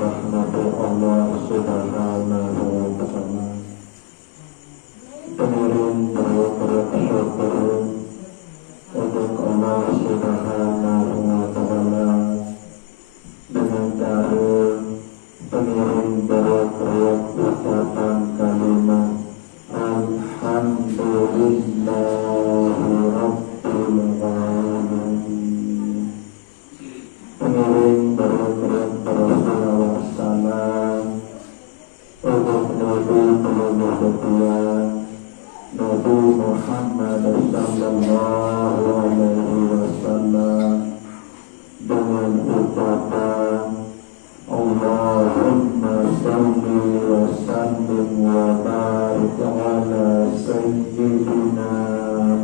rahmat Allah Subhanahu wa Ta'ala. Pengirim bersyukur untuk Allah Subhanahu wa Ta'ala dengan cara pengirim berkreat ucapan kalimat Alhamdulillahi Rabbil Alamin. Pengirim berkreat bersalawat salam untuk Nabi penuh setia Nabi Muhammad sallallahu alaihi wasallam dengan ucapan Allahumma salli wa sallim wa barik ala sayyidina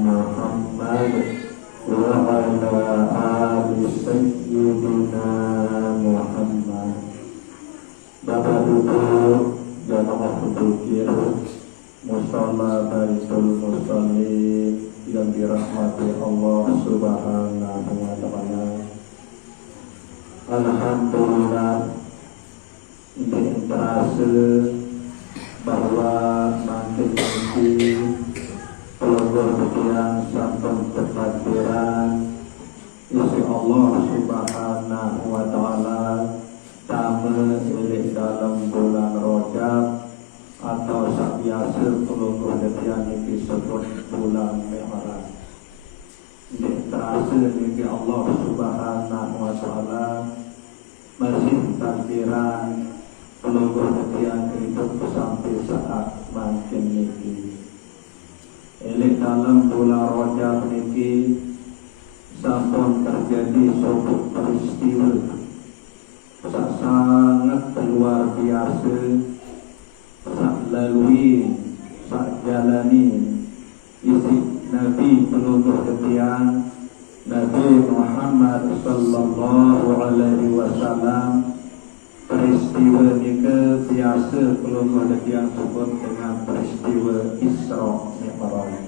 Muhammad wa ala ali sayyidina Muhammad. Bapak Ibu jamaah fikir Musalla Baitul Musallin yang dirahmati Allah Subhanahu wa Ta'ala. Alhamdulillah, ini terasa bahwa makin tinggi pelonggor yang sampun ketakdiran isi Allah Subhanahu wa Ta'ala tamu milik dalam bulan Rajab atau biasa pelonggor yang disebut bulan Mi'raj. Ini terasa bagi Allah Subhanahu wa Ta'ala masih takdiran pelonggor yang hidup sampai saat makin ini. Elik dalam bulan Rajab ini sampun terjadi suatu peristiwa sangat luar biasa, lalui, jalani isi Nabi penutup ketiang Nabi Muhammad sallallahu alaihi wasallam. Peristiwa ini biasa penutup ketiang sebut dengan peristiwa Isra Mi'raj.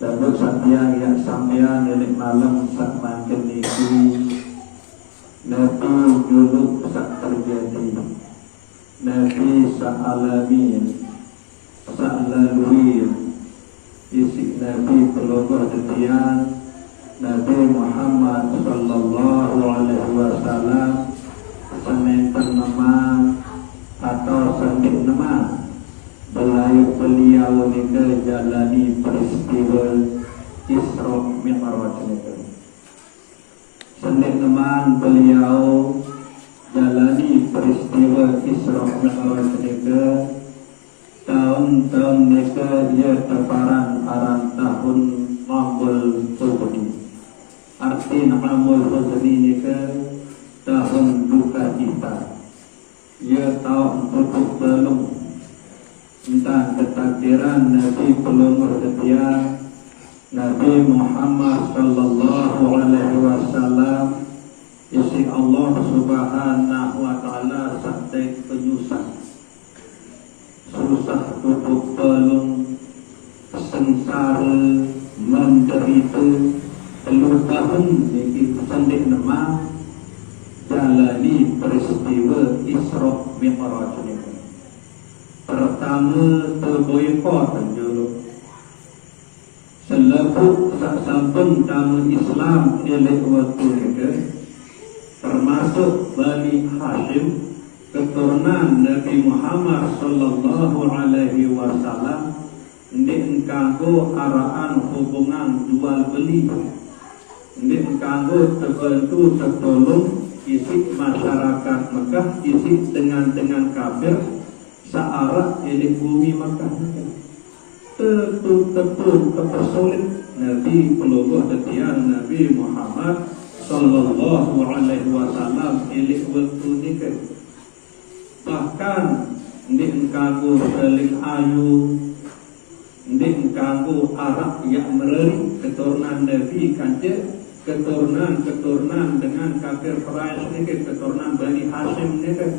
Lalu setiap yang sampean dari malam sak makin itu Nabi dulu sak terjadi, Nabi sa'alamin, sa'lalui isi Nabi pelonggor ketian Nabi Muhammad sallallahu alaihi wasallam sementen nama atau sendiri nama beliau ini jalani peristiwa Isra Mi'raj ini. Sendiri teman beliau jalani peristiwa Isra Mi'raj ini tahun-tahun mereka ia terparan aran tahun Amul Hudni. Arti Amul Hudni ini tahun duka cita. Ia tahun tutup belum tentang ketakdiran Nabi pelonggor setia Nabi Muhammad sallallahu alaihi wasallam. Isi Allah Subhanahu wa Ta'ala sampai penyusah, susah tutup pelung, sengsara, menderita, tahun ini sendik nama jalani peristiwa Isra Mi'raj ini. Pertama terboykot dulu. Selepas sampun tamu Islam oleh waktu itu, termasuk Bani Hashim, keturunan Nabi Muhammad sallallahu alaihi wasallam, ini kanggo araan hubungan jual beli, ini kanggo terbantu tertolong isi masyarakat Mekah, isi dengan kafir searah ini bumi Mekah. Betul-betul terpersulit Nabi pelonggor ketian Nabi Muhammad sallallahu alaihi wasallam ilik waktu nikah. Bahkan ini kanggo saling ayu, ini kanggo Arab yang mereri keturunan Nabi kanca, keturunan dengan kafir Quraisy nikah, keturunan Bani Hashim nikah,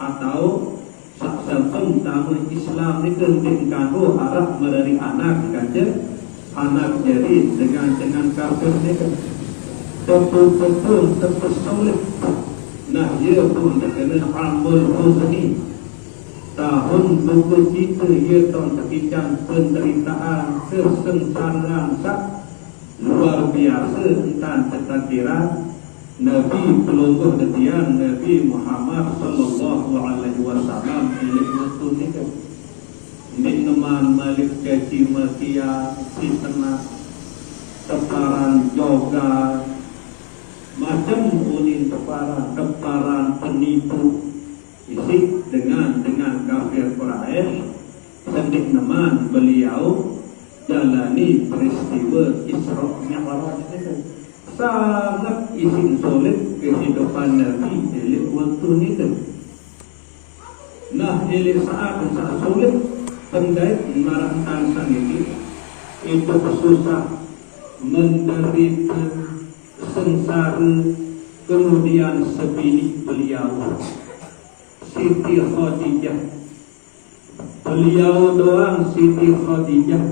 atau sampun tamu Islam nikah kanggo Arab mereri anak kanca, anak jadi dengan kafir nikah. Betul-betul terpersulit Nah, ia pun terkena Amul Huzni. Tahun buku cita ia tahun terkicang penderitaan, kesengsaraan luar biasa tentang ketakdiran Nabi pelungguh netian Nabi Muhammad sallallahu alaihi wasallam milik waktu itu. Nikman malik caci makia, fitnah, teparan joga, macam unin teparan penipu, isi dengan kafir Quraisy. Sedih neman beliau jalani peristiwa Isra Mi'raj itu. Sangat isin sulit kehidupan Nabi di waktu itu. Nah, di saat sulit pendai marahkan sang itu susah, menderita, sengsara, kemudian sebini beliau Siti Khadijah. Beliau doang Siti Khadijah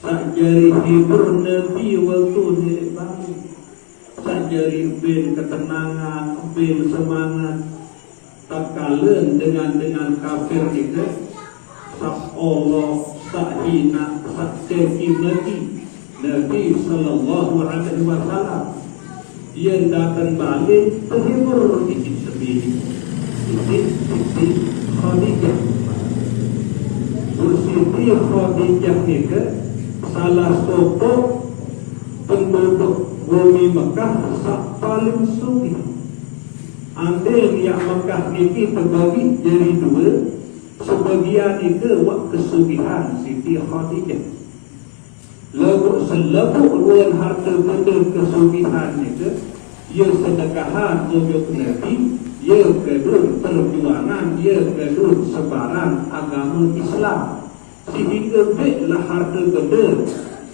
sakjari hibur Nabi waktu nilik balik, sakjari bil ketenangan, bil semangat. Tak kalen dengan kafir itu, sak Allah, sak hina, sak cekimati Nabi sallallahu alaihi wasallam. Dia datang balik terhibur di sini. Siti Khadijah. Siti Khadijah itu salah satu penduduk bumi Mekah sak paling sugih. Andil yang Mekah ini terbagi jadi dua. Sebagian itu wak kesugihan Siti Khadijah. Lalu selebuk luar harta benda kesugihan itu, ia sedekahan untuk Nabi, ia kedua perjuangan, ia kedua sebaran agama Islam. Sehingga baiklah harta benda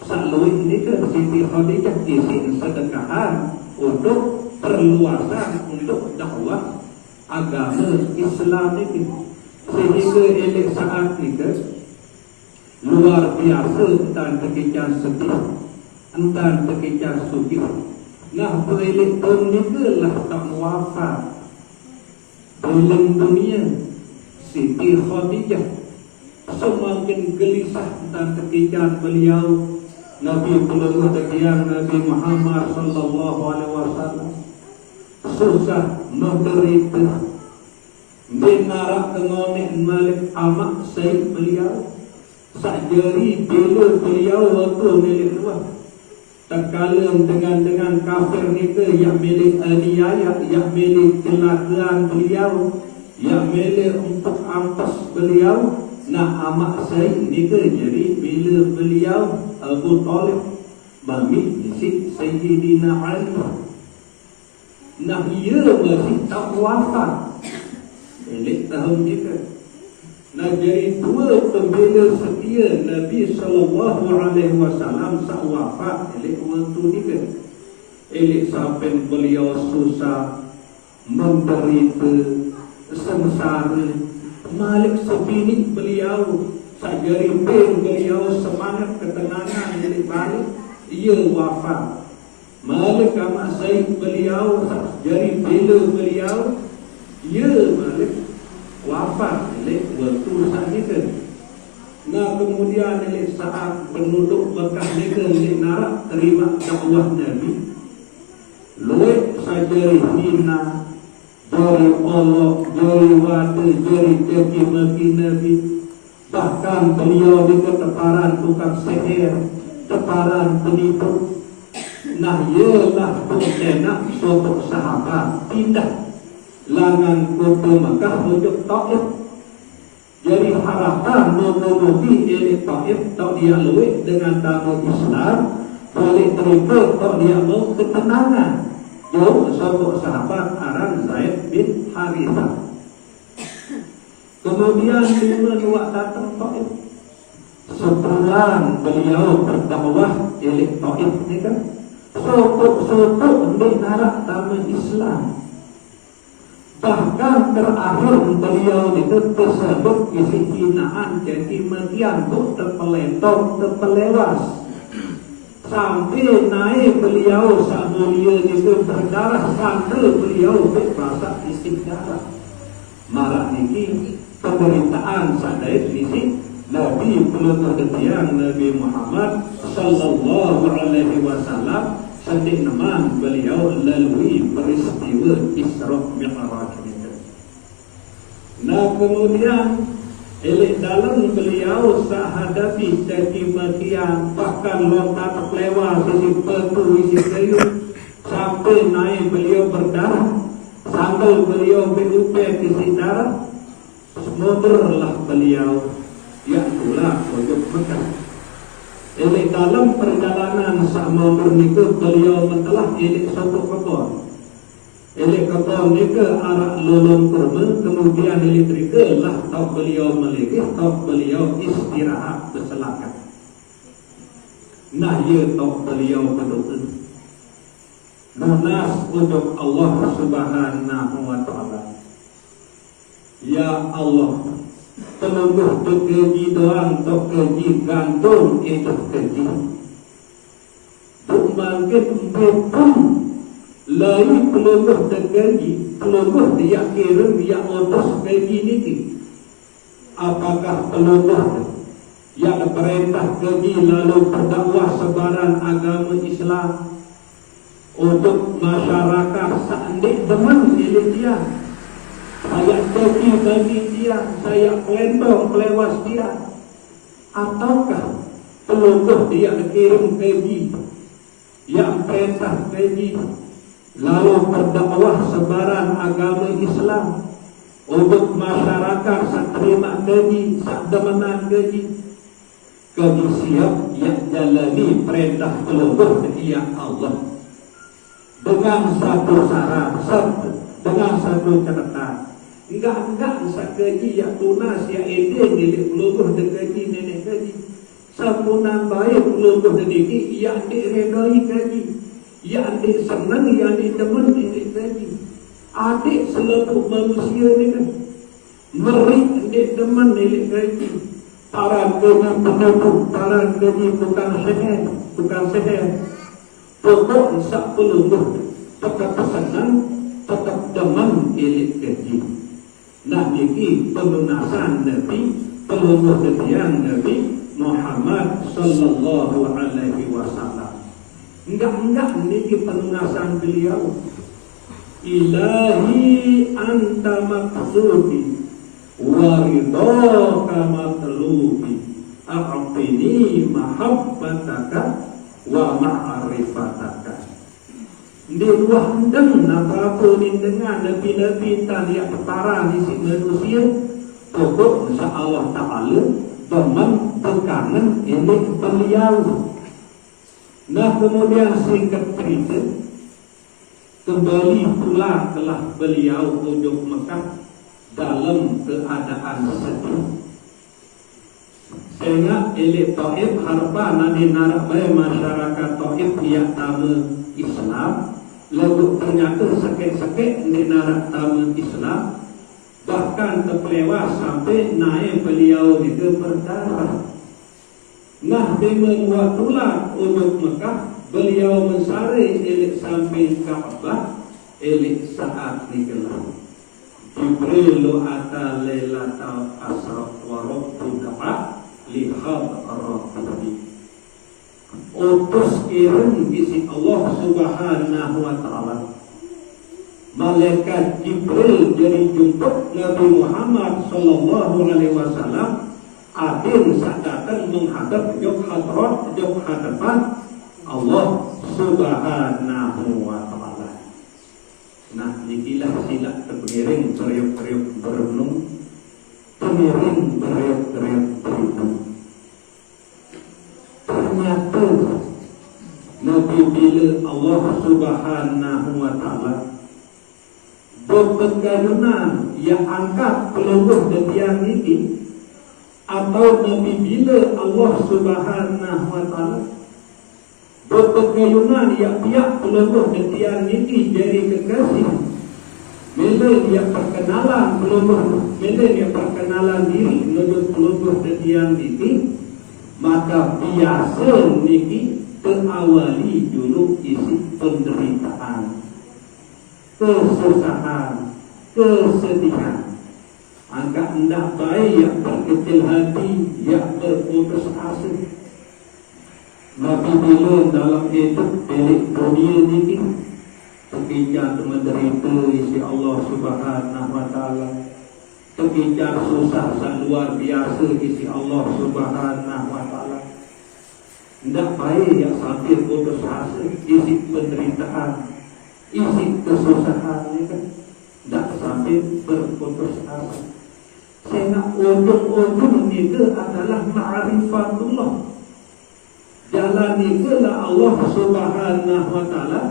salui ini ke Siti Khadijah isi sedekahan untuk perluasan untuk dakwah agama Islam ini. Sehingga elok saat itu luar biasa tentang terkejang sedih, tentang terkejang sugih. Nah, berelik pernikalah tak wafat dalam dunia Siti Khadijah. Semakin gelisah tentang terkejang beliau Nabi pelungguh terkejang Nabi Muhammad sallallahu alaihi wasallam. Susah menderita. Binarak kengonek malik amak Said beliau sakjari bila beliau waktu milik luar. Tak kala dengan kafir nika yang milik aniaya, yang milik kelakuan beliau, yang milik untuk ampas beliau. Nah, amak Said nika jadi bila beliau Abu Talib bami isi Sayyidina Ali. Nah, ia masih tak wafat milik tahun kita. Nah, jadi dua pembela setia Nabi sallallahu alaihi wasallam sak wafat milik waktu kita. Elik sampai beliau susah, menderita, sengsara, malik sebini beliau sakjari beliau semangat ketenangan milik balik, ia wafat. Malik amat Said beliau sakjari bela beliau, ia malik wafat milik waktu saat itu. Nah, kemudian milik saat penduduk Mekah mereka milik narak terima dakwah Nabi, luwek sajari hina, jari Allah, jari wada, jari caci maki Nabi. Bahkan beliau juga teparan tukang sihir, teparan penipu. Nah, ialah pencenak suatu sahabat pindah langan kota Mekah menuju Taif. Jadi harapan moga-mogi elit Taif tak dia luwek dengan tamu Islam, boleh terima tak dia mau ketenangan. Jauh suatu sahabat aran Zaid bin Harithah. Kemudian lima luak datang Taif. Sebulan beliau berdakwah elit Taif ni kan. Sotok-sotok di narak tamu Islam. Bahkan terakhir beliau itu tersebut isi hinaan jadi makian tu terpeletok, terpelewas. sampai naik beliau sak mulia niku berdarah sampai beliau berasa isi darah. Malah niki pemberitaan sadaya niki Nabi peluluh detiang Nabi Muhammad sallallahu alaihi wasallam sedih naman beliau lalui peristiwa Isra Mi'raj itu. Nah kemudian elok dalam beliau sahadapi caci makian bahkan lontar kelewar isi batu isi kayu sampai naik beliau berdarah sambil beliau berupaya isi darah mundurlah beliau yang pula untuk Mekah. Elok dalam perjalanan sak mundur niku beliau mentelah elok satu kebun. Elok kebun niku arah lulun kurma kemudian elok rika lah tau beliau melekeh tau beliau istirahat berselakat. Nah ya tau beliau berdoa lunas untuk Allah Subhanahu wa ta'ala. Ya Allah, peluluh terkeji doang tok keji gantung itu keji. Bukan pun lain peluluh terkeji, peluluh dia kirim dia utus keji niki. Apakah peluluh yang perintah keji lalu berdakwah sebaran agama Islam untuk masyarakat seandik demen milik dia? Saya jadi bagi dia, saya kelentong kelewas dia, ataukah peluluh dia kirim keji yang perintah keji lalu berdakwah sebaran agama Islam untuk masyarakat sak terima keji, sak demenan keji siap yang jalani perintah peluluh dia Allah dengan satu syarat, dengan satu catatan. Enggak sakeji yang tunas yang ede milik peluluh dekeji nenek keji. Sampunan baik peluluh dediki yang diredai keji, yang disenang, yang didemen milik keji. Adik seluruh manusia ni kan merik demen milik keji. Paran keji penutup, paran keji bukan seher. Pokok sak peluluh tetap senang, tetap demen milik keji. Nah niki pelunasan Nabi, peluluh detiang Nabi Muhammad sallallahu alaihi wasallam. Enggak niki pelunasan beliau. Ilahi anta maqsudi wa ridhaka matlubi a'tini mahabbataka wa ma'rifataka. Di luar hendeng apa-apa ni dengan Nabi-Nabi tanya petara di sini manusia pokok insya Allah Ta'ala teman tekanan ini beliau. Nah kemudian singkat cerita kembali pula telah beliau ujung Mekah dalam keadaan sedih. Sehingga elit Taif harpa nadi narak baik masyarakat Taif yang tamu Islam. Lalu ternyata sakit-sakit di narak tamu Islam, bahkan terpelewas sampai naik beliau itu berdarah. Nah dengan waktulah ujung Mekah beliau mensari elik sampai Ka'bah elik saat dikelar. Jibril ata lailatul asra wa rabbu da'a lihat rabbi. Utus kirim isi Allah Subhanahu wa ta'ala. Malaikat Jibril jadi jumpa Nabi Muhammad sallallahu alaihi wasallam adil saat datang menghadap jok hadapan Allah Subhanahu wa ta'ala. Nah, inilah sila terpengiring teriuk-teriuk berenung, pengiring teriuk-teriuk berenung. Ternyata Nabi bila Allah Subhanahu wa ta'ala berpengayunan yang angkat peluluh detiang ini, atau Nabi bila Allah Subhanahu wa ta'ala berpengayunan yang pihak peluluh detiang ini dari kekasih, bila dia perkenalan peluluh, bila dia perkenalan diri menuju peluluh detiang ini, maka biasa niki terawali dulu isi penderitaan, kesusahan, kesedihan. Maka hendak baik yang berkecil hati, yang berputus asa. Nabi bilang dalam hidup milik dunia ini, ketika menderita isi Allah Subhanahu wa Ta'ala, ketika susah luar biasa isi Allah Subhanahu wa Ta'ala. Hendak baik yang sampai putus asa, isi penderitaan, isi kesusahan, hendak sampai berputus asa. Sehingga ujung-ujung itu adalah ma'rifatullah. Jalan itulah Allah Subhanahu wa Ta'ala.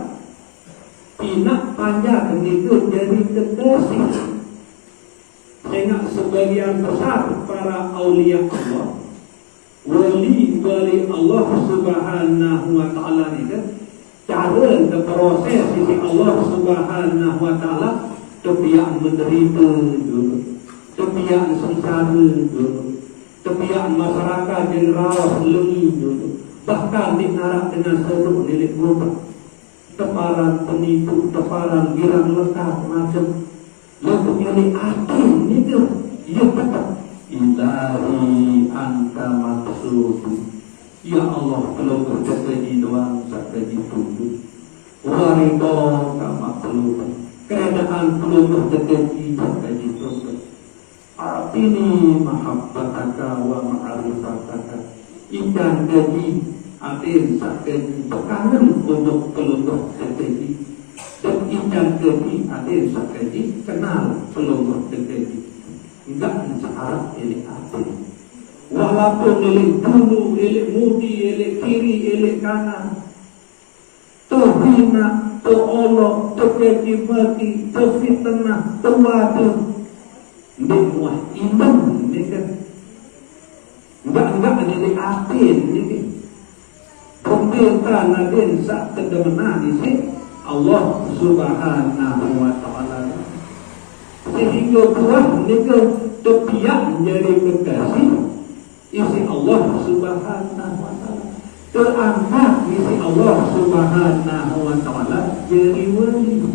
Pinak panjang itu jadi kekasih. Sehingga sebagian besar para aulia Allah, wali-wali Allah Subhanahu wa Ta'ala itu, cara ke proses sisi Allah Subhanahu wa Ta'ala, kebiak menderita dulu, kebiak sengsara dulu, kebiak masyarakat jadi rawat lengi dulu, bahkan dinarak dengan seluruh milik gubah, teparan penipu, teparan girang lekat macam. Lalu milik hati itu, ia tetap ilahi anta maksud. Ya Allah, kalau berjadi doang sakit itu, warido kama perlu. Keadaan belum terjadi sakit itu. Artini mahabbataka wa ma'rifataka. Ikan gaji atin sakit kangen untuk peluluh terjadi. Dan ikan gaji atin sakit kenal peluluh terjadi. Enggak mencarat ini atin. Walaupun elik dulu, elik mudi, elik kiri, elik kanan, terhina, terolok, tercaci maki, terfitnah, terwadu, ini muah iman, ini kan. Enggak ada atin, ini. Pemerintah nadin saat terdemenah di sini Allah Subhanahu wa Ta'ala. Sehingga buah ini tepiak menjadi kekasih isi Allah Subhanahu wa Ta'ala. Terangkat isi Allah Subhanahu wa Ta'ala jadi wali.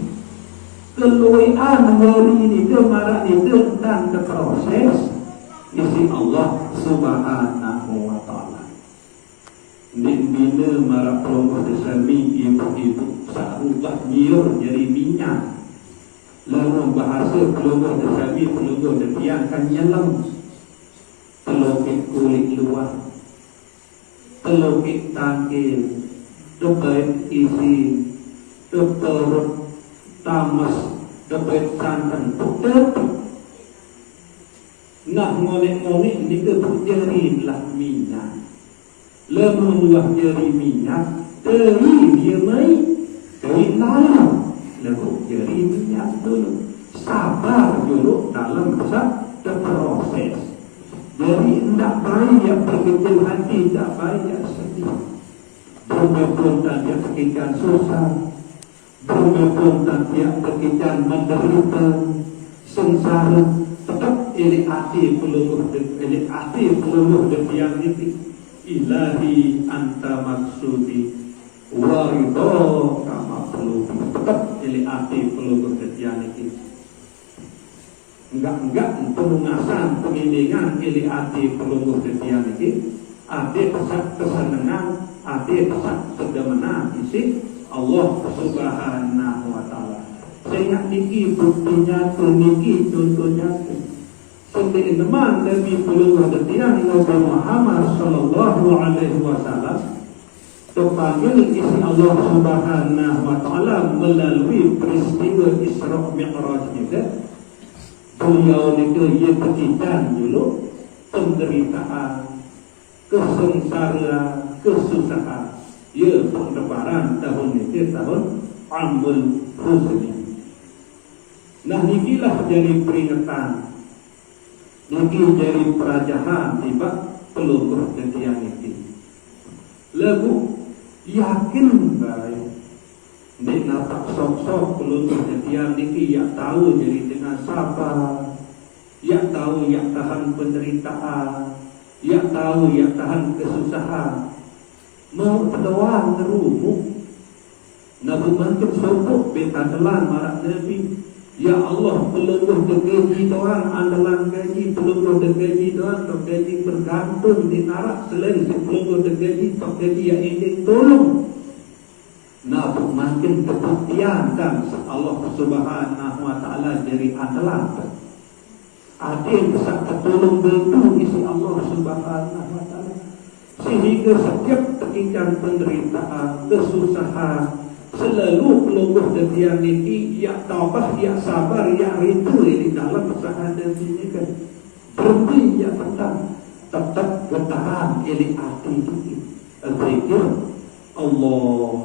Keluian wali ini kemarin itu dan proses isi Allah Subhanahu wa Ta'ala. Bila marah pelompok Islami ibu-ibu sahabat nyiur jadi minyak. Lalu bahasa pelompok Islami pelompok dipiangkan nyelam. Telukit kulit luar, telukit tangkil, tebet isi, teperut tamas, tebet santan, tebet. Nak ngonek-ngonek ni kebujari lah minyak. Lemun luah jari minyak, teri dia naik, teri lalu. Lalu jari minyak dulu, sabar dulu dalam satu proses. Jadi tidak baik yang berkecil hati, tidak baik yang sedih. Bermepun dan dia kekikan susah, bermepun dan dia kekikan menderita, sengsara. Tetap elik hati peluluh yang ini. Ilahi anta maksudi, warido kama peluluh. Tetap elik hati peluluh yang ini. Enggak pelunasan pengilingan ili ati pelungguh ketian ini ati pesat kesenangan ati pesat kedemenan isi Allah Subhanahu wa Ta'ala. Sehingga niki buktinya tu niki contohnya tu seperti teman Nabi pelungguh ketian Nabi Muhammad sallallahu alaihi wasallam terpanggil isi Allah Subhanahu wa Ta'ala melalui peristiwa Isra Mi'raj ini. Beliau itu ia kecikan dulu penderitaan, kesengsaraan, kesusahan. Ia pendebaran tahun itu tahun Amul Huzni. Nah inilah jadi peringatan, ini jadi perajahan tiba peluluh ketian itu. Lalu yakin baik. Nek nampak sok-sok peluluh ketian ini yang tahu jadi dengan sabar, yang tahu yang tahan penderitaan, yang tahu yang tahan kesusahan. mau terdoang ngerumu Nabi makin sopuk beta telan marak Nabi. Ya Allah, pelengguh gaji doang, andalan gaji, pelengguh gaji doang, tok gaji bergantung di narak selain si pelengguh gaji, tok gaji yang ingin tolong. Nabi makin kebuktian dan Allah Subhanahu wa Ta'ala dari andalan. Ada yang bisa tertolong betul isi Allah Subhanahu wa Ta'ala. Sehingga setiap tekikan penderitaan, kesusahan, selalu pelungguh dan ini ya tabah, ya sabar, ya rindu di dalam usaha dan sini kan berhenti ya tentang tetap bertahan ini hati ini zikir Allah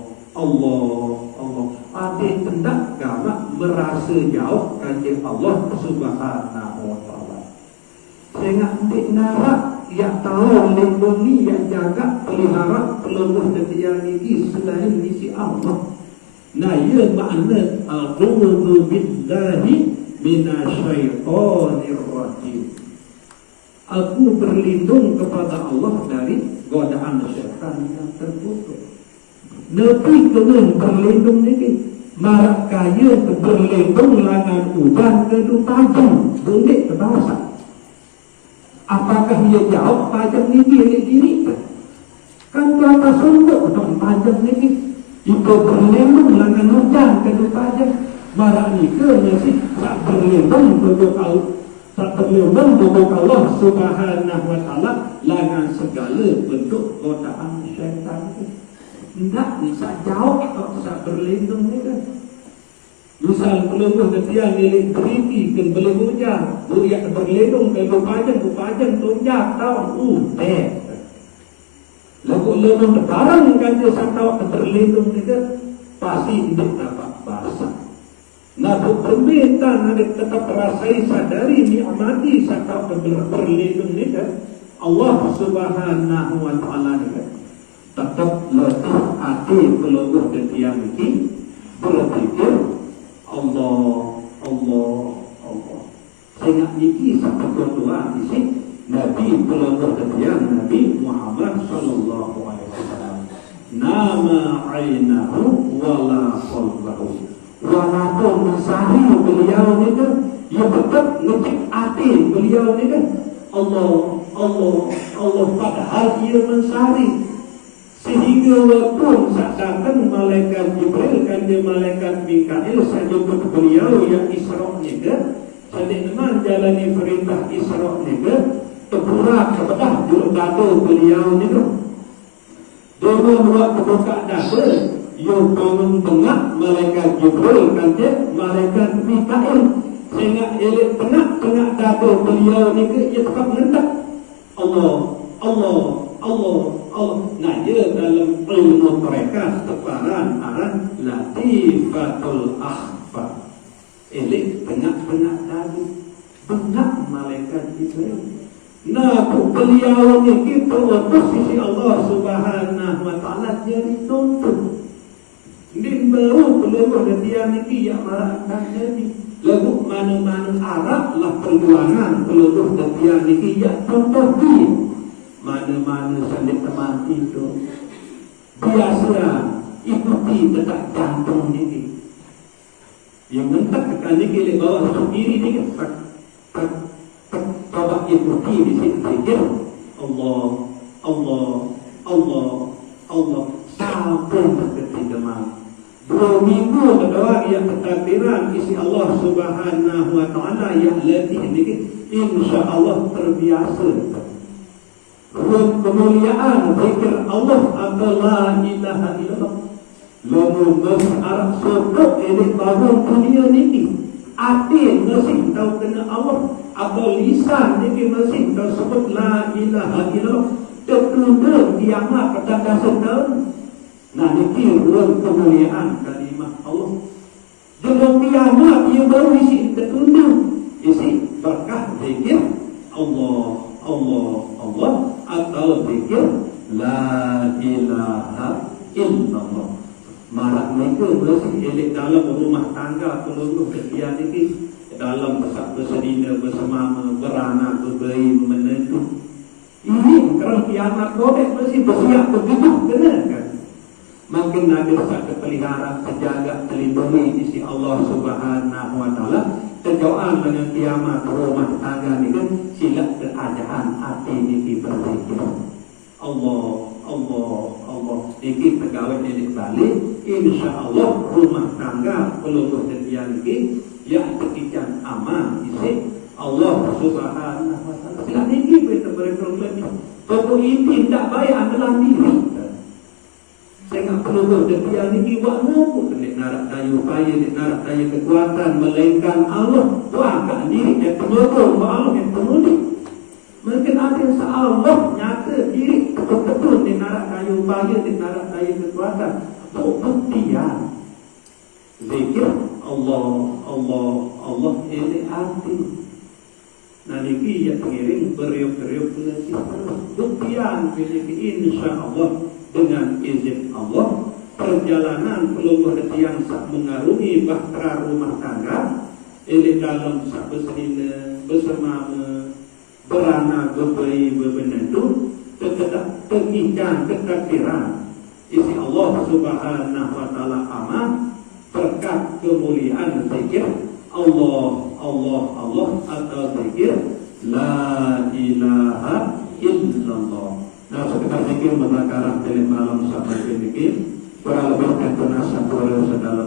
hati tendak gama merasa jauh kanjeng Allah Subhanahu wa Ta'ala sehingga nanti narak ya tahu lindungi ya jaga pelihara pelungguh dan ini selain misi Allah. Nah, ia makna a'udzu billahi minasyaitonir rajim. Aku berlindung kepada Allah dari godaan syaitan yang terkutuk. Nabi kena berlindung ini. Marak kaya berlindung langan udan ke tajam, bundik ke bahasa. Apakah ia jauh tajam ini diri? Kan kata sungguh tajam ini. Itu berlindung langan hujan ke aja. Marak ni ke nasi tak berlindung untuk Allah Subhanahu wa Ta'ala langan segala bentuk godaan syaitan. Tidak bisa jauh kalau tak berlindung ni kan. Misal pelungguh ketiak milik beriti kan boleh hujan. Buyak berlindung ke bupajang tunjak tahu. Lagu lemah barang kan dia sampai berlindung juga pasti tidak dapat basah. Nah, permintaan ada tetap rasai sadari nikmati sampai berlindung juga Allah Subhanahu wa Ta'ala juga tetap letih hati pelungguh ketiak ini berpikir Allah sehingga ini sampai berdoa di sini Nabi pelungguh ketiak Nabi Muhammad sallallahu alaihi wasallam nama ainahu wala qalbahu walaupun mesari beliau ni kan ia betul ngecek hati beliau ni kan Allah padahal ia mensari sehingga walaupun saksikan malaikat Jibril kan dia malaikat Mikail saja beliau yang Isra ni kan sedang menjalani perintah Isra ni kan terburak kepada dada beliau ni tu. Dia buat terbuka dada, ia tengah malaikat Jibril kan dia, malaikat Mikail. Sehingga ia tengah dada beliau ni ke, ia tetap menentang. Allah. Nah, ia dalam ilmu mereka separan aran latifatul akhfa. Ia tengah dada, benak malaikat Jibril. Nah, beliau ni kita utus sisi Allah Subhanahu wa Ta'ala jadi tuntut. Din baru pelungguh dan dia ni yang marah Nabi. Lagu mana-mana Arab lah perjuangan pelungguh dan dia ni yang contoh dia. Mana-mana salik teman itu biasa ikuti detak jantung ni. Yang mentak kali ni bawah sendiri ni coba ikuti di sini zikir Allah sampai ketika malam 2 minggu berdoa yang ketakdiran isi Allah Subhanahu wa Ta'ala yang latih ini insya-Allah terbiasa. Kemuliaan zikir Allah adalah ilaha illallah. Lalu berharap sebab ini bangun dunia ini hati masih tahu kena Allah atau lisan ini masih tersebut la ilaha illallah tertunduk kiamat pada kasut tahun. Nah, ini ruang kemuliaan kalimah Allah. Dalam kiamat ia baru isi tertunduk isi berkah zikir Allah atau zikir la ilaha illallah. Marak mereka masih elok dalam rumah tangga pelungguh ketiak ini dalam bersedina bersama beranak berbayi menentu. Ini kerana kiamat bodek masih bersiap begitu kena. makin nadir sak pelihara, terjaga, terlindungi isi Allah Subhanahu wa taala. Terjauhan dengan kiamat rumah tangga ni kan sila keadaan hati niki berzikir. Allah niki pegawai ini balik, insyaallah rumah tangga peluluh setian niki yang terkican aman isi Allah Subhanahu wa taala. Sila niki kita berproblem. Pokok inti tak baik adalah diri. Saya tak perlu dia ni buat ngopo nek narak dayu paya nek narak daya kekuatan melainkan Allah. Wah kat diri yang penyokong Allah yang penuli. Mungkin ada yang Allah nyata diri betul-betul nek narak dayu paya nek narak daya kekuatan. Buktian zikir Allah ini arti. Nah niki yang pengiring beriuk-beriuk lagi. Buktian insya-Allah dengan izin Allah perjalanan peluluh yang sak mengarungi bahtera rumah tangga ini dalam sak bersina bersemama berana berberi berbenentu tegikan ketakdiran isi Allah Subhanahu wa taala aman berkat kemuliaan zikir Allah atau zikir la ilaha illallah. Nah, sekitar zikir berlakarah dalam malam sampai zikir kurang lebih kantonas satu dalam